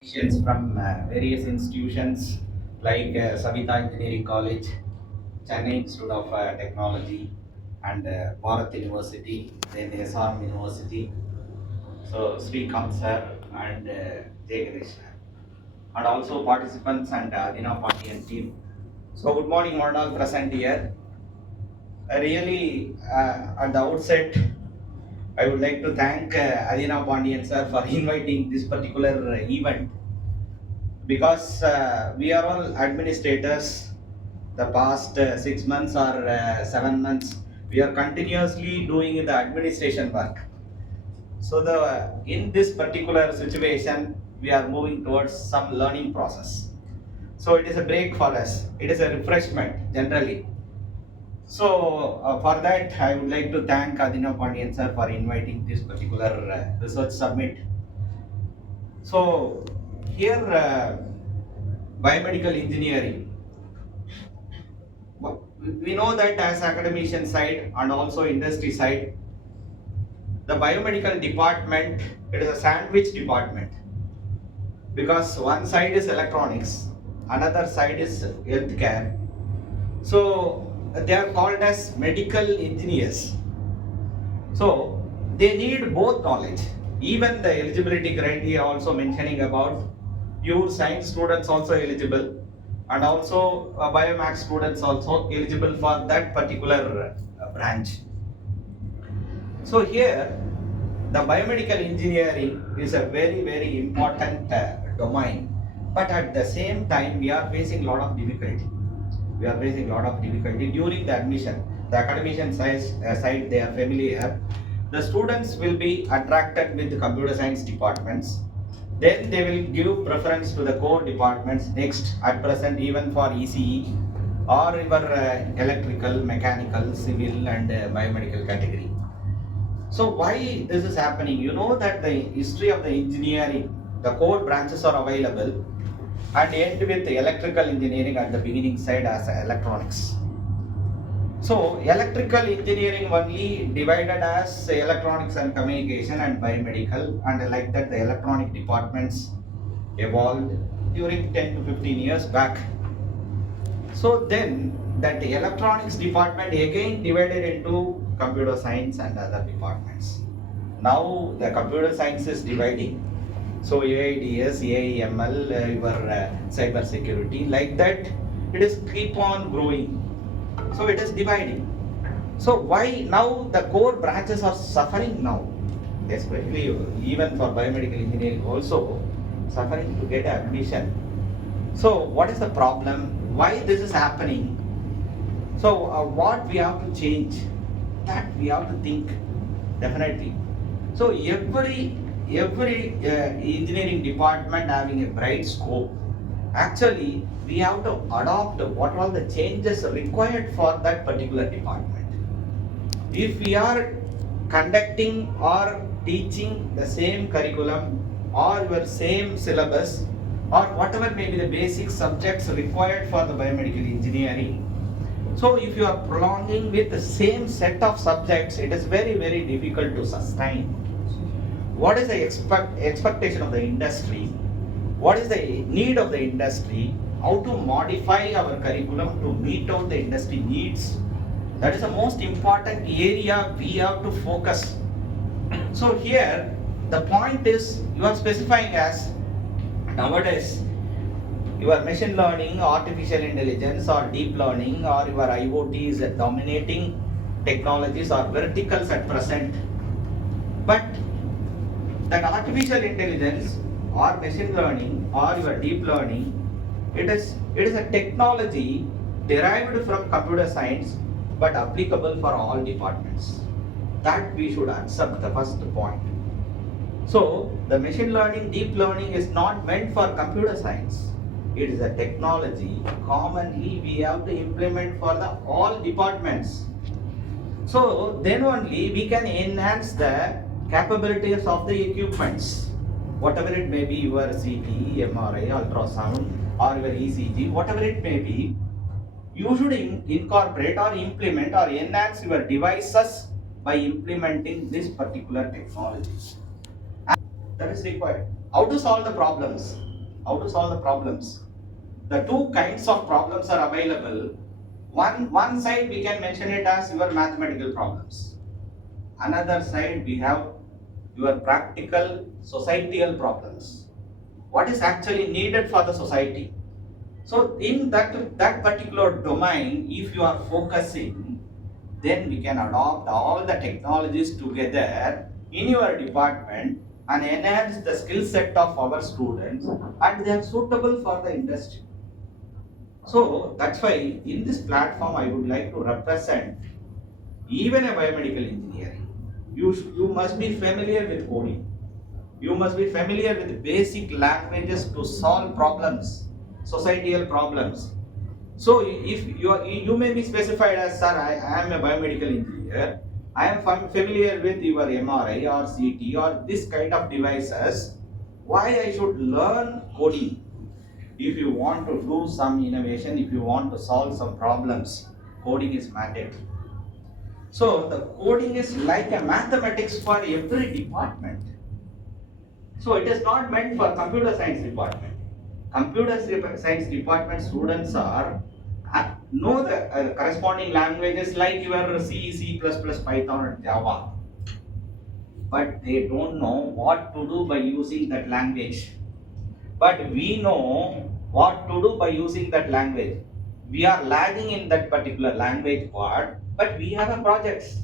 Students from various institutions like Savita Engineering College, Chennai Institute of Technology, and Bharat University, then SRM University. So Srikanth sir and Jay Ganesh sir, and also participants and Adina Party and team. So good morning, one all present here. At the outset, I would like to thank Adina Pandian sir for inviting this particular event because we are all administrators. The past 6 months or 7 months we are continuously doing the administration work. So the in this particular situation we are moving towards some learning process. So it is a break for us, it is a refreshment generally. So for that I would like to thank Adina Pandian sir for inviting this particular research summit. So here biomedical engineering, we know that as academician side and also industry side, the biomedical department, it is a sandwich department because one side is electronics, another side is healthcare. So they are called as medical engineers. So they need both knowledge. Even the eligibility criteria also mentioning about pure science students also eligible, and also biomax students also eligible for that particular branch. So here the biomedical engineering is a very important domain, but at the same time we are facing a lot of difficulty. We are facing a lot of difficulty during the admission. The academician side they are familiar. The students will be attracted with the computer science departments. Then they will give preference to the core departments next. At present, even for ECE or your electrical, mechanical, civil, and biomedical category. So why this is happening? You know that the history of the engineering, the core branches are available and end with the electrical engineering at the beginning side as electronics. So electrical engineering only divided as electronics and communication and biomedical, and like that the electronic departments evolved during 10 to 15 years back. So then that electronics department again divided into computer science and other departments. Now the computer science is dividing. So AIDS, AIML, your cyber security, like that it is keep on growing. So it is dividing. So why now the core branches are suffering now? Especially even for biomedical engineering also suffering to get admission. So what is the problem? Why this is happening? So what we have to change? That we have to think definitely. So every engineering department having a bright scope. Actually, we have to adopt what are the changes required for that particular department. If we are conducting or teaching the same curriculum or your same syllabus or whatever may be the basic subjects required for the biomedical engineering, so if you are prolonging with the same set of subjects, it is very difficult to sustain. What is the expectation of the industry? What is the need of the industry? How to modify our curriculum to meet out the industry needs? That is the most important area we have to focus. So here the point is you are specifying as nowadays your machine learning, artificial intelligence or deep learning or your IoT is dominating technologies or verticals at present. But that artificial intelligence or machine learning or your deep learning, it is a technology derived from computer science but applicable for all departments. That we should accept the first point. So the machine learning, deep learning is not meant for computer science. It is a technology commonly we have to implement for the all departments. So then only we can enhance the capabilities of the equipments, whatever it may be, your CT, MRI, ultrasound, or your ECG, whatever it may be, you should incorporate or implement or enhance your devices by implementing this particular technology. And that is required. How to solve the problems? how to solve the problems. The two kinds of problems are available. One side we can mention it as your mathematical problems. Another side we have your practical societal problems. What is actually needed for the society? So in that particular domain, if you are focusing, then we can adopt all the technologies together in your department and enhance the skill set of our students, and they are suitable for the industry. So that's why in this platform I would like to represent even a biomedical engineering. You must be familiar with coding. You must be familiar with basic languages to solve problems, societal problems. So if you may be specified as, sir, I am a biomedical engineer. I am familiar with your MRI or CT or this kind of devices. Why I should learn coding? If you want to do some innovation, if you want to solve some problems, coding is mandatory. So the coding is like a mathematics for every department. So it is not meant for computer science department. Computer science department students are know the corresponding languages like your C, C++, Python and Java. But they don't know what to do by using that language. But we know what to do by using that language. We are lagging in that particular language part, but we have a projects.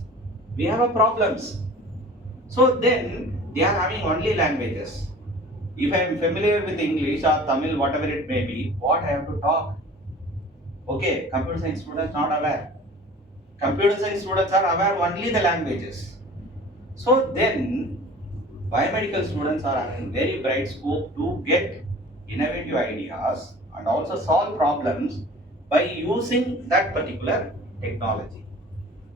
We have a problems. So then they are having only languages. If I am familiar with English or Tamil, whatever it may be, what I have to talk? Okay, computer science students not aware. Computer science students are aware only the languages. So then, biomedical students are having very bright scope to get innovative ideas and also solve problems by using that particular technology.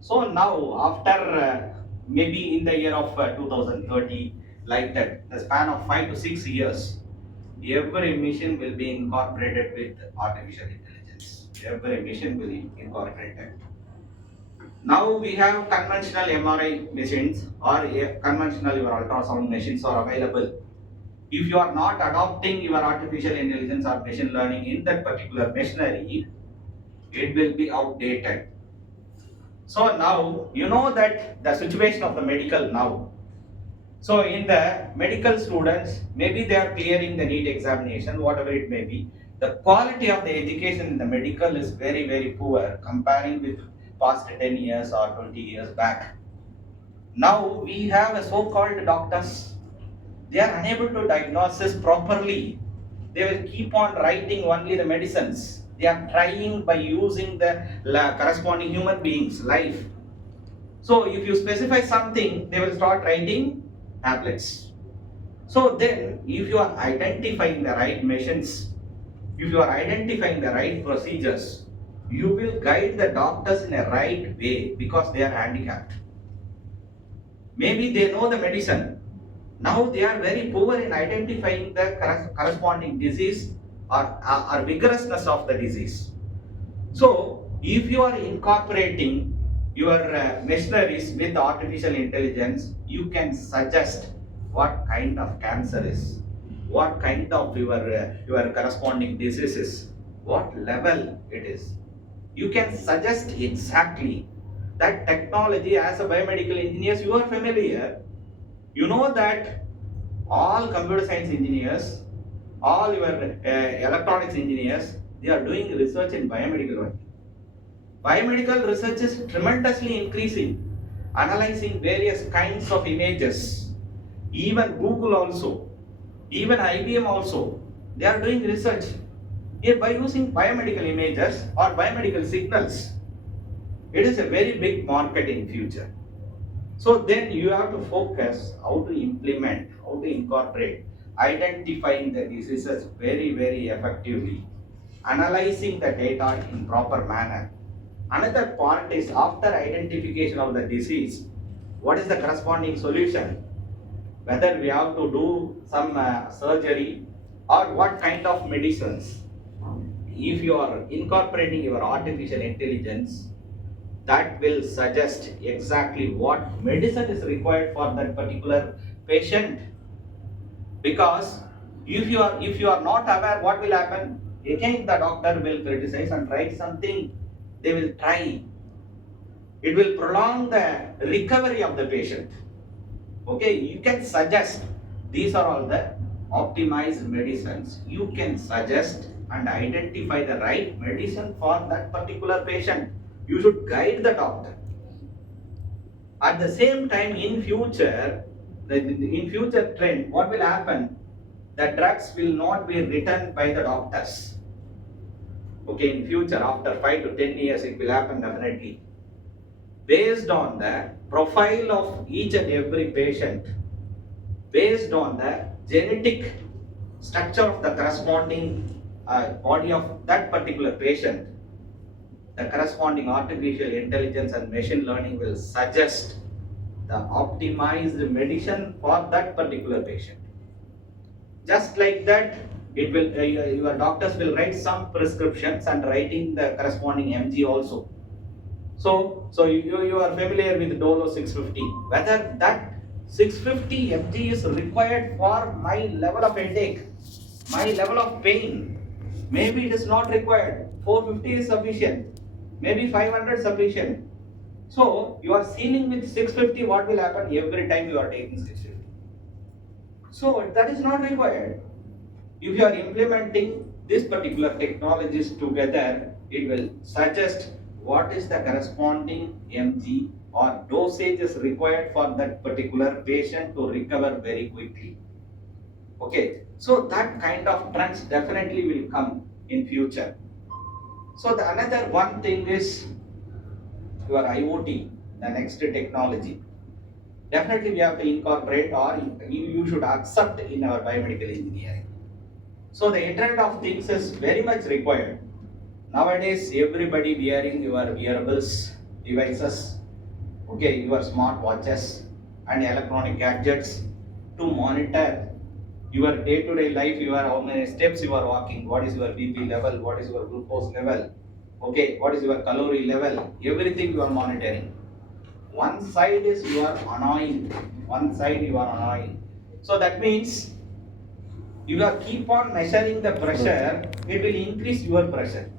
So now, after maybe in the year of 2030, like that, the span of 5 to 6 years, every mission will be incorporated with artificial intelligence. Every mission will be incorporated. Now we have conventional MRI machines or conventional your ultrasound machines are available. If you are not adopting your artificial intelligence or machine learning in that particular machinery, it will be outdated. So now you know that the situation of the medical now. So in the medical students, maybe they are clearing the NEET examination, whatever it may be. The quality of the education in the medical is very, very poor comparing with past 10 years or 20 years back. Now we have a so-called doctors. They are unable to diagnose this properly. They will keep on writing only the medicines. They are trying by using the corresponding human beings' life. So if you specify something, they will start writing tablets. So then, if you are identifying the right machines, if you are identifying the right procedures, you will guide the doctors in a right way because they are handicapped. Maybe they know the medicine. Now they are very poor in identifying the corresponding disease or vigorousness of the disease. So, if you are incorporating your machineries with artificial intelligence, you can suggest what kind of cancer is, what kind of your corresponding diseases, what level it is. You can suggest exactly that technology. As a biomedical engineers, you are familiar. You know that all computer science engineers, all your electronics engineers, they are doing research in biomedical work. Biomedical research is tremendously increasing, analyzing various kinds of images. Even Google also, even IBM also, they are doing research here by using biomedical images or biomedical signals. It is a very big market in future. So then you have to focus how to implement, how to incorporate, identifying the diseases very, very effectively, analyzing the data in proper manner. Another part is after identification of the disease, what is the corresponding solution? Whether we have to do some surgery or what kind of medicines. If you are incorporating your artificial intelligence, that will suggest exactly what medicine is required for that particular patient. Because If you are not aware, what will happen? Again, the doctor will criticize and write something. They will try. It will prolong the recovery of the patient. Okay, you can suggest. These are all the optimized medicines. You can suggest and identify the right medicine for that particular patient. You should guide the doctor. At the same time, in future, in future trend, what will happen? The drugs will not be written by the doctors. Okay, in future, after 5 to 10 years, it will happen definitely. Based on the profile of each and every patient, based on the genetic structure of the corresponding body of that particular patient, the corresponding artificial intelligence and machine learning will suggest the optimized medicine for that particular patient. Just like that, it will your doctors will write some prescriptions and writing the corresponding mg also. So you are familiar with dolo 650, whether that 650 mg is required for my level of headache, my level of pain. Maybe it is not required, 450 is sufficient, maybe 500 sufficient. So you are sealing with 650, what will happen every time you are taking 650? So that is not required. If you are implementing these particular technologies together, it will suggest what is the corresponding mg or dosages required for that particular patient to recover very quickly. Okay, so that kind of trends definitely will come in future. So the another one thing is your IoT, the next technology. Definitely we have to incorporate, or you should accept in our biomedical engineering. So the Internet of Things is very much required. Nowadays, everybody wearing your wearables devices, okay, your smart watches and electronic gadgets to monitor your day-to-day life, your how many steps you are walking, what is your BP level, what is your glucose level, okay, what is your calorie level, everything you are monitoring. One side is you are annoying, one side you are annoying. So that means you are keep on measuring the pressure, it will increase your pressure.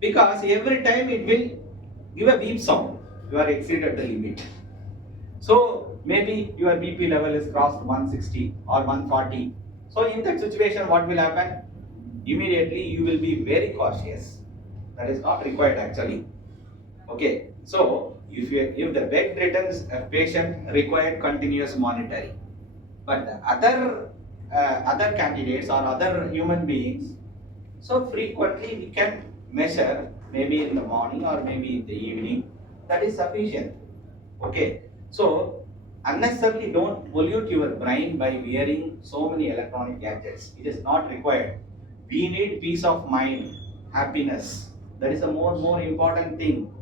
Because every time it will give a beep sound, you are exceeded the limit. So maybe your BP level is crossed 160 or 140. So in that situation, what will happen? Immediately you will be very cautious. That is not required actually. Okay, so if the bedridden patient required continuous monitoring, but the other candidates or other human beings, so frequently we can measure maybe in the morning or maybe in the evening. That is sufficient. Okay, so unnecessarily don't pollute your brain by wearing so many electronic gadgets. It is not required. We need peace of mind, happiness. That is a more important thing.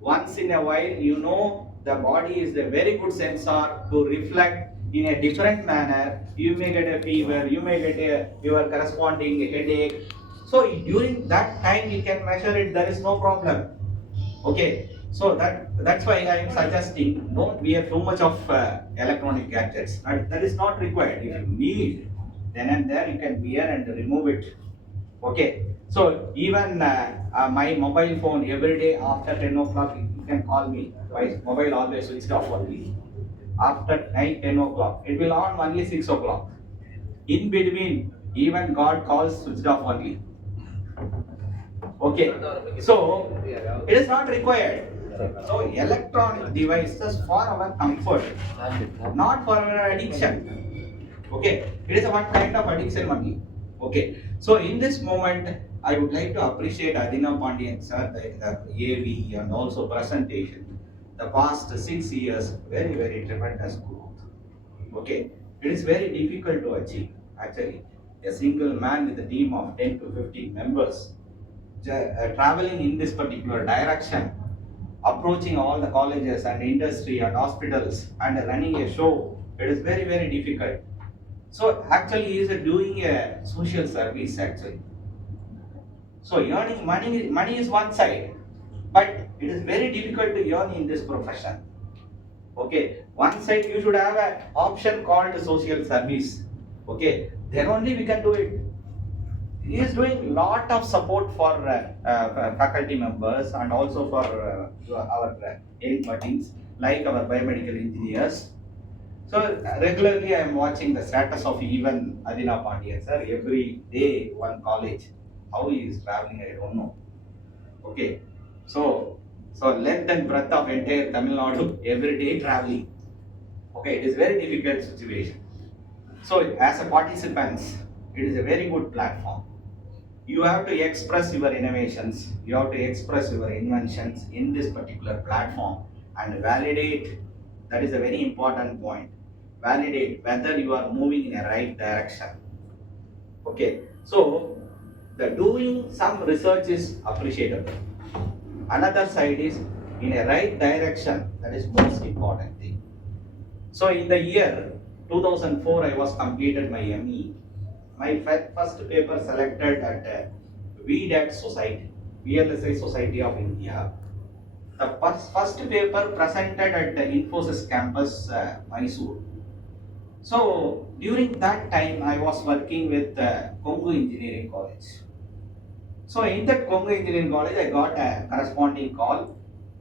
Once in a while, the body is a very good sensor to reflect in a different manner. You may get a fever, you may get your corresponding headache. So during that time we can measure it, there is no problem. Okay, so that's why I am suggesting don't wear too much of electronic gadgets. That is not required. If you need, then and there you can wear and remove it. Okay, so even my mobile phone every day after 10 o'clock you can call me. My mobile always switched off only. After night 10 o'clock, it will on only 6 o'clock. In between, even God calls switched off only. Okay, so it is not required. So electronic devices for our comfort, not for our addiction. Okay, it is a one kind of addiction only. Okay, so in this moment, I would like to appreciate Adina Pandian sir, the AV and also presentation. The past 6 years, very tremendous growth. Okay, it is very difficult to achieve. Actually, a single man with a team of 10 to 15 members traveling in this particular direction, approaching all the colleges and industry and hospitals and running a show, it is very difficult. So actually he is doing a social service actually. So earning money is one side, but it is very difficult to earn in this profession. Okay, one side you should have an option called social service. Okay, then only we can do it. He is doing lot of support for faculty members and also for our young buddies like our biomedical engineers. So regularly I am watching the status of even Adina Pandian sir every day one college. How he is traveling, I don't know. Okay, so length and breadth of entire Tamil Nadu every day traveling. Okay, it is very difficult situation. So as a participants, it is a very good platform. You have to express your innovations, you have to express your inventions in this particular platform and validate. That is a very important point. Validate whether you are moving in a right direction. Okay, so the doing some research is appreciable. Another side is in a right direction, that is most important thing. So in the year 2004, I was completed my ME. My first paper selected at VDAT Society, VLSI Society of India. The first paper presented at the Infosys campus, Mysore. So during that time, I was working with Kongu Engineering College. So in that Kongu Engineering College, I got a corresponding call.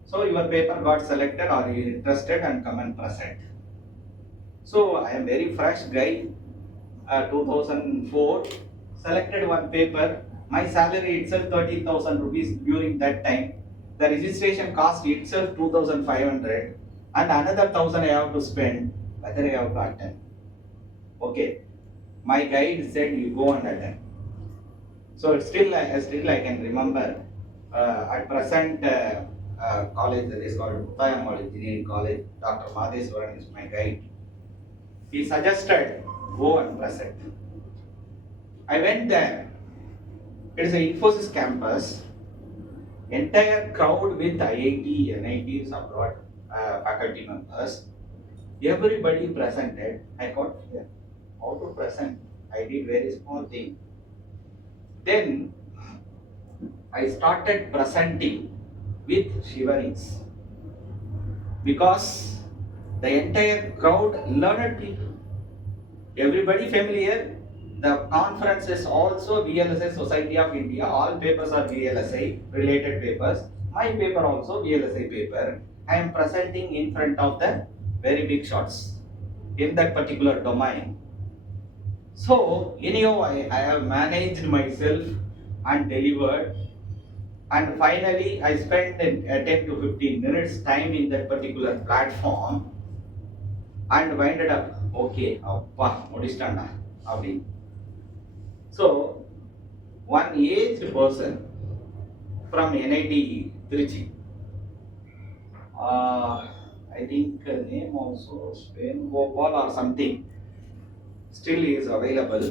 So your paper got selected, or you interested, and come and present. So I am very fresh guy. 2004, selected one paper. My salary itself 30,000 rupees during that time. The registration cost itself 2,500, and another 1,000 I have to spend. Whether I have to attend. Okay, my guide said you go and attend. So still I can remember. At present, college that is called Muttayamal Engineering College. Dr. Madheswaran is my guide. He suggested go and present. I went there. It is an Infosys campus. Entire crowd with IIT, NITs, abroad faculty members. Everybody presented. I got here how to present. I did very small thing. Then I started presenting with shiverings because the entire crowd learned people. Everybody familiar. The conference is also VLSI Society of India. All papers are VLSI related papers. My paper also VLSI paper. I am presenting in front of the very big shots in that particular domain. So anyhow, I have managed myself and delivered. And finally, I spent 10 to 15 minutes time in that particular platform and winded up. Okay, அப்பா முடிச்சிட்டாண்டா அப்படி. So one aged person from NIT Trichy, I think name also Sven Gopal or something, still is available.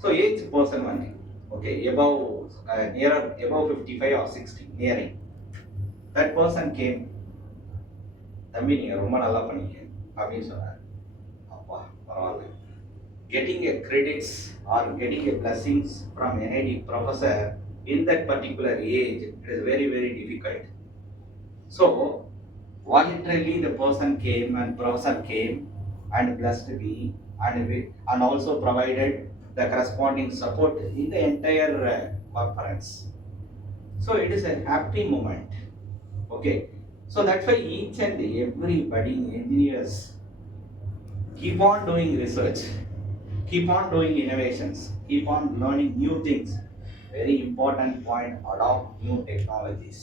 So aged person only. Okay, above nearer above 55 or 60 nearing. That person came. தம்பி நீங்க ரொம்ப நல்லா பண்ணீங்க அப்படின்னு சொன்னார். அப்பா பரவாயில்ல. Getting a credits or getting a blessings from NIT professor in that particular age, it is very very difficult. So voluntarily the person came and professor came and blessed me and also provided the corresponding support in the entire conference. So it is a happy moment. Okay, so that's why each and everybody engineers keep on doing research, keep on doing innovations, keep on learning new things. Very important point, adopt new technologies.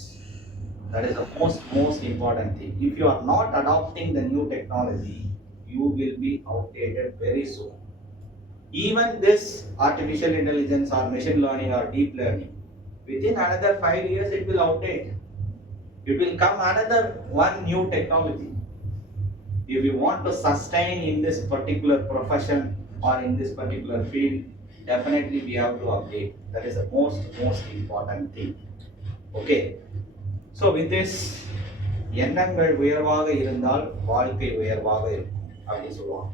That is the most important thing. If you are not adopting the new technology, you will be outdated very soon. Even this artificial intelligence or machine learning or deep learning, within another 5 years it will outdate. It will come another one new technology. If you want to sustain in this particular profession or in this particular field, definitely we have to update. That is the most important thing. Okay, so with this, எண்ணங்கள் உயர்வாக இருந்தால் வாழ்க்கை உயர்வாக இருக்கும் அப்படின்னு சொல்லுவாங்க.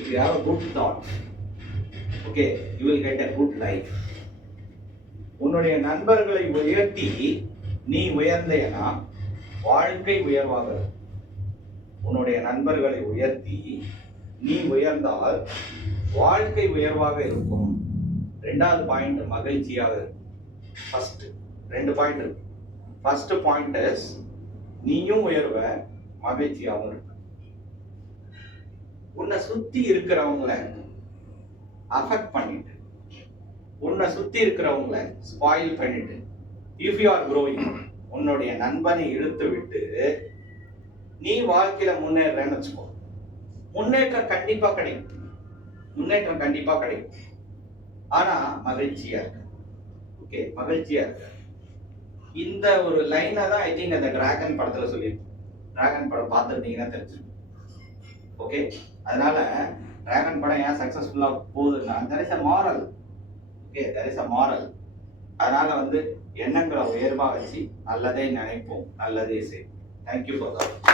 If you have a good thought, okay, you will get a good life. உன்னுடைய நண்பர்களை உயர்த்தி நீ உயர்ந்தேனா வாழ்க்கை உயர்வாக இருக்கும். உன்னுடைய நண்பர்களை உயர்த்தி நீ உயர்ந்தால் வாழ்க்கை உயர்வாக இருக்கும். ரெண்டாவது பாயிண்ட் மகிழ்ச்சியாக இருக்கும். ஃபர்ஸ்ட் 2 பாயிண்ட் இருக்கு. ஃபர்ஸ்ட் பாயிண்ட் இஸ் நீயும் உயர்வ, மகிழ்ச்சியாகவும் இருக்க. உன்னை சுத்தி இருக்கிறவங்கள அஃபெக்ட் பண்ணிட்டு, உன்னை சுத்தி இருக்கிறவங்கள ஸ்பாயில் பண்ணிட்டு, இஃப் யூ ஆர் க்ரோயிங், உன்னுடைய நண்பனை இழுத்து விட்டு நீ வாழ்க்கையில முன்னேறன்னு வச்சுக்கோ, முன்னேற்றம் கண்டிப்பா கிடைக்கும். முன்னேற்றம் கண்டிப்பா கிடைக்கும். ஆனா மகிழ்ச்சியா இருக்கு. ஓகே, மகிழ்ச்சியா இருக்கு. இந்த ஒரு லைனை தான் ஐ திங்க் அந்த டிராகன் படத்துல சொல்லியிருக்கோம். டிராகன் படம் பார்த்துருந்தீங்கன்னா தெரிஞ்சிருக்கும். ஓகே, அதனால டிராகன் படம் ஏன் சக்சஸ்ஃபுல்லா போகுதுன்னா there is a moral. Okay, there is a moral. அதனால எண்ணங்களை உயர்வா வச்சு நல்லதே நினைப்போம், நல்லதே செய்வோம். Thank you for that.